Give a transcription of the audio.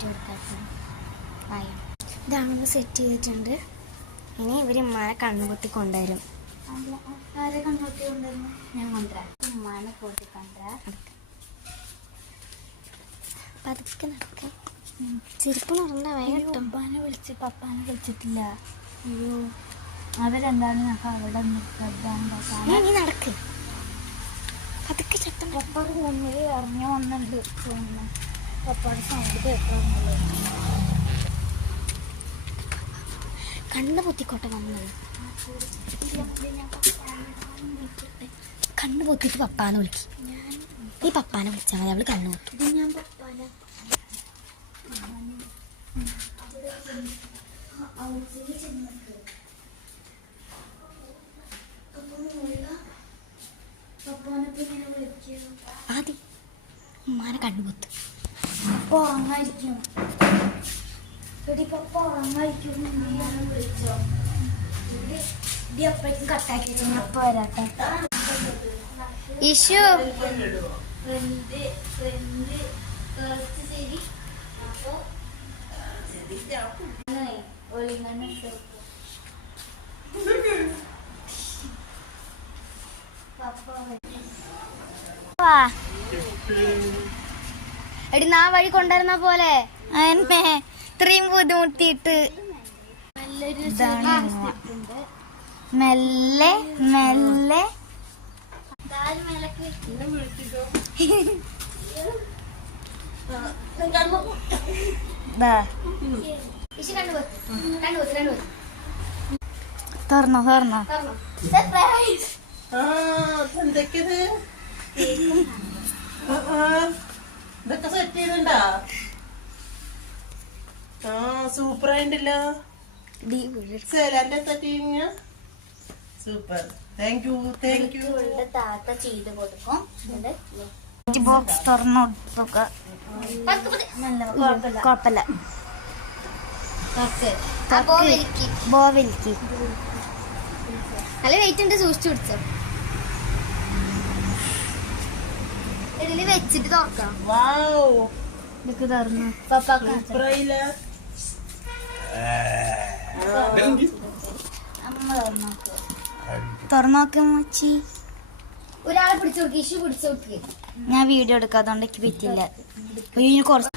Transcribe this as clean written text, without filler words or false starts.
Set കൊടുക്കാം. ഇതാണ് set ചെയ്തിട്ടുണ്ട്. ഇനി ഇവർ ഉമ്മാനെ കണ്ണുപൊത്തി കൊണ്ടുവരും. ആരെ കണ്ണുപൊത്തി കൊണ്ടുവരുന്നു? ഞാൻ കൊണ്ടുവരാം. ഉമ്മാനെ പൊത്തി കൊണ്ടുവരാം. പതുക്കെ നടക്കാം. ചെരുപ്പ് നടണ്ട വേഗം. ഉപ്പാനെ വിളിച്ച് പപ്പാനെ വിളിച്ചിട്ടില്ല. അയ്യോ അവരെന്താണ് ഞങ്ങൾക്ക് അവിടെ നീ നടക്ക്. പതുക്കെ ചത്തം. പപ്പ റൂമിൽ ഇറങ്ങി വന്നിട്ടുണ്ട്. പപ്പാടെ സൗണ്ട് കേൾക്കാറുണ്ടല്ലോ. കണ്ണ് പൊത്തിക്കോട്ടെ വന്നത്. കണ്ണ് പൊത്തിട്ട് പപ്പാന്ന് വിളിക്കും. നീ പപ്പാനെ വിളിച്ചാൽ മതി. അവള് കണ്ണ് പൊത്തും. ഞാൻ പപ്പാനെ ആദ്യം ഉമ്മാനെ കണ്ണു പൊത്തും. പപ്പ ഉറങ്ങായിരിക്കും. പപ്പ ഉറങ്ങായിരിക്കും. വിളിച്ചോ അപ്പഴേക്കും കട്ടാക്കി വെച്ചു. അപ്പ വരാട്ടെ. ഇഷു എടി നാ വഴി കൊണ്ടുവരുന്ന പോലെ എന്നെ ഇത്രയും ബുദ്ധിമുട്ടിയിട്ട് മെല്ലെ മെല്ലെ തുറന്നോ തുറന്നോ. ഇതൊക്കെ സെറ്റ് ചെയ്യുന്നുണ്ടാ? സൂപ്പർ ആയിട്ടില്ലോ. Super. Thank you thank you. താത്ത ചെയ്ത് കൊടുക്കും. ബോക്സ് തുറന്നു കൊടുക്കുക. കുഴപ്പമില്ല. ബോവലിക്ക് നല്ല വെയിറ്റ് ഉണ്ട്. സൂക്ഷിച്ചു പിടിച്ചോ. ഇതില് വെച്ചിട്ട് തുറക്കാം. ഇതൊക്കെ തുറന്നു. തുറന്നോക്കെ മോച്ചി. ഒരാളെ പിടിച്ചു നോക്കി. ഇഷ്യൂ പിടിച്ചു നോക്കി. ഞാൻ വീഡിയോ എടുക്കാത്തോണ്ട് എനിക്ക് പറ്റില്ല. കുറച്ച്